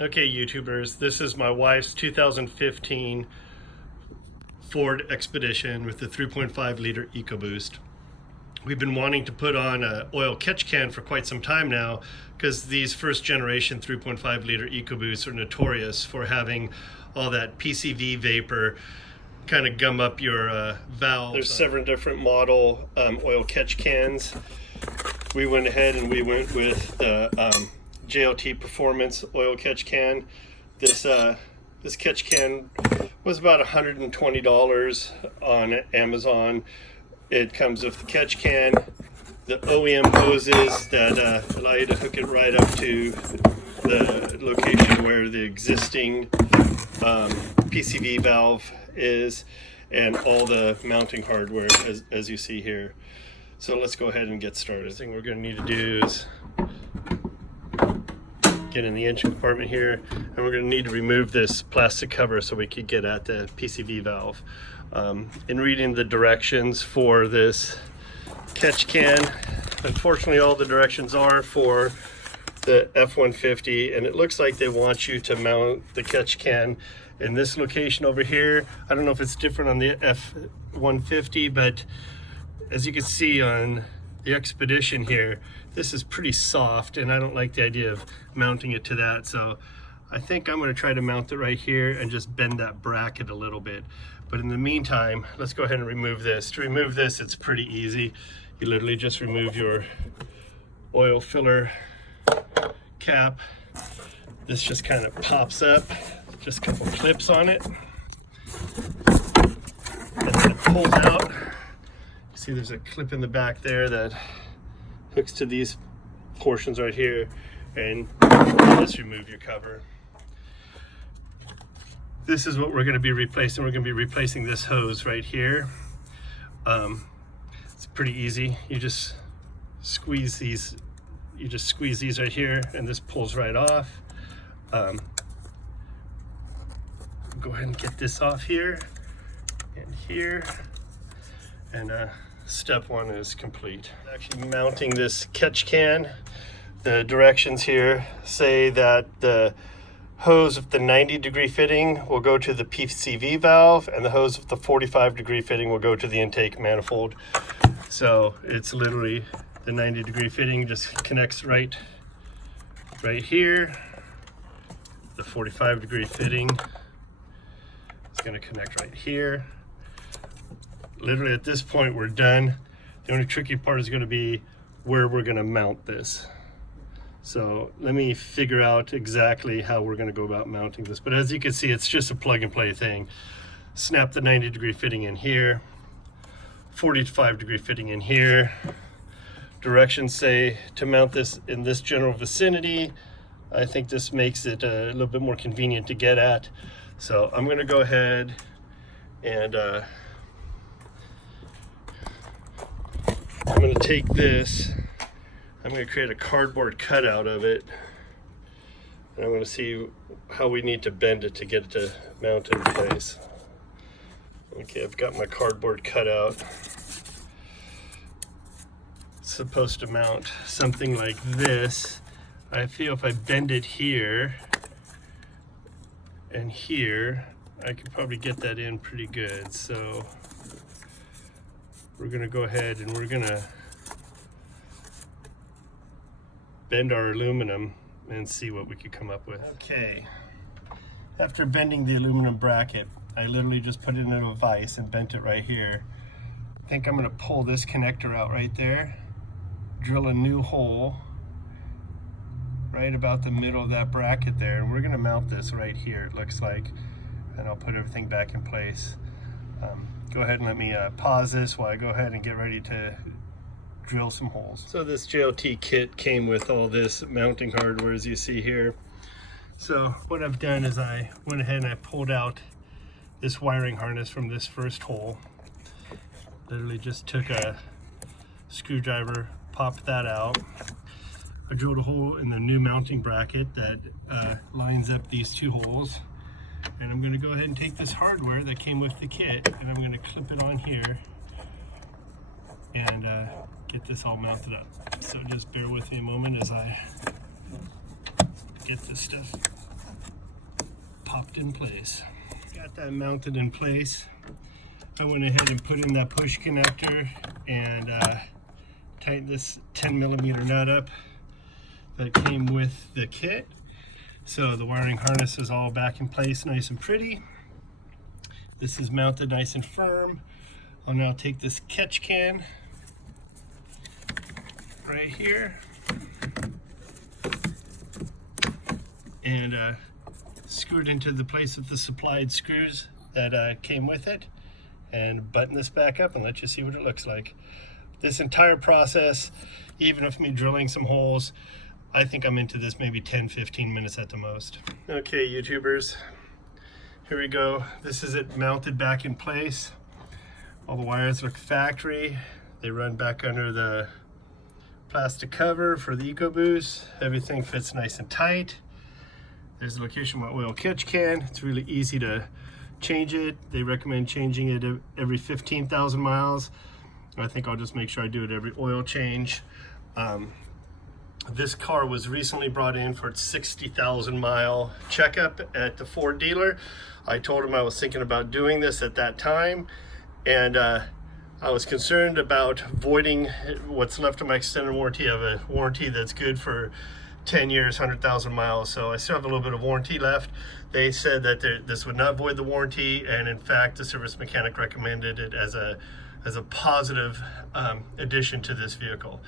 Okay, YouTubers, this is my wife's 2015 Ford Expedition with the 3.5 liter EcoBoost. We've been wanting to put on an oil catch can for quite some time now because these first generation 3.5 liter EcoBoosts are notorious for having all that PCV vapor kind of gum up your valve. There's several different model oil catch cans. We went ahead and we went with the JLT Performance oil catch can. This catch can was about $120 on Amazon. It comes with the catch can, the OEM hoses that allow you to hook it right up to the location where the existing PCV valve is, and all the mounting hardware as you see here. So let's go ahead and get started. The thing we're going to need to do is get in the engine compartment here, and we're going to need to remove this plastic cover so we could get at the PCV valve. In reading the directions for this catch can, unfortunately all the directions are for the F-150, and it looks like they want you to mount the catch can in this location over here. I don't know if it's different on the F-150, but as you can see on the Expedition here, this is pretty soft, and I don't like the idea of mounting it to that. So I think I'm going to try to mount it right here and just bend that bracket a little bit. But in the meantime, let's go ahead and remove this. To remove this, it's pretty easy. You literally just remove your oil filler cap. This just kind of pops up, just a couple clips on it. And then it pulls out. See, there's a clip in the back there that hooks to these portions right here, and just remove your cover. This is what we're going to be replacing. We're going to be replacing this hose right here. It's pretty easy. You just squeeze these. You just squeeze these right here, and this pulls right off. Go ahead and get this off here and here, and step one is complete. Actually mounting this catch can, the directions here say that the hose with the 90-degree fitting will go to the PCV valve, and the hose with the 45-degree fitting will go to the intake manifold. So it's literally the 90-degree fitting just connects right here. The 45-degree fitting is going to connect right here. Literally at this point we're done. The only tricky part is going to be where we're going to mount this. So let me figure out exactly how we're going to go about mounting this. But as you can see, it's just a plug and play thing. Snap the 90-degree fitting in here, 45-degree fitting in here. Directions say to mount this in this general vicinity. I think this makes it a little bit more convenient to get at. So I'm going to go ahead and I'm going to take this, I'm going to create a cardboard cutout of it, and I'm going to see how we need to bend it to get it to mount in place. Okay, I've got my cardboard cutout. It's supposed to mount something like this. I feel if I bend it here and here, I could probably get that in pretty good. So we're going to go ahead and we're going to bend our aluminum and see what we could come up with. Okay, after bending the aluminum bracket, I literally just put it in a vise and bent it right here. I think I'm going to pull this connector out right there, drill a new hole right about the middle of that bracket there, and we're going to mount this right here, it looks like, and I'll put everything back in place. Go ahead and let me pause this while I go ahead and get ready to drill some holes. So this JLT kit came with all this mounting hardware, as you see here. So what I've done is I went ahead and I pulled out this wiring harness from this first hole. Literally just took a screwdriver, popped that out. I drilled a hole in the new mounting bracket that lines up these two holes. And I'm going to go ahead and take this hardware that came with the kit, and I'm going to clip it on here and get this all mounted up. So just bear with me a moment as I get this stuff popped in place. Got that mounted in place. I went ahead and put in that push connector and tightened this 10mm nut up that came with the kit. So the wiring harness is all back in place, nice and pretty. This is mounted nice and firm. I'll now take this catch can right here and screw it into the place with the supplied screws that came with it, and button this back up and let you see what it looks like. This entire process, even with me drilling some holes, I think I'm into this maybe 10-15 minutes at the most. Okay, YouTubers, here we go. This is it mounted back in place. All the wires look factory. They run back under the plastic cover for the EcoBoost. Everything fits nice and tight. There's the location of my oil catch can. It's really easy to change it. They recommend changing it every 15,000 miles. I think I'll just make sure I do it every oil change. This car was recently brought in for its 60,000 mile checkup at the Ford dealer. I told him I was thinking about doing this at that time, and I was concerned about voiding what's left of my extended warranty. I have a warranty that's good for 10 years, 100,000 miles, so I still have a little bit of warranty left. They said that this would not void the warranty, and in fact the service mechanic recommended it as a positive addition to this vehicle.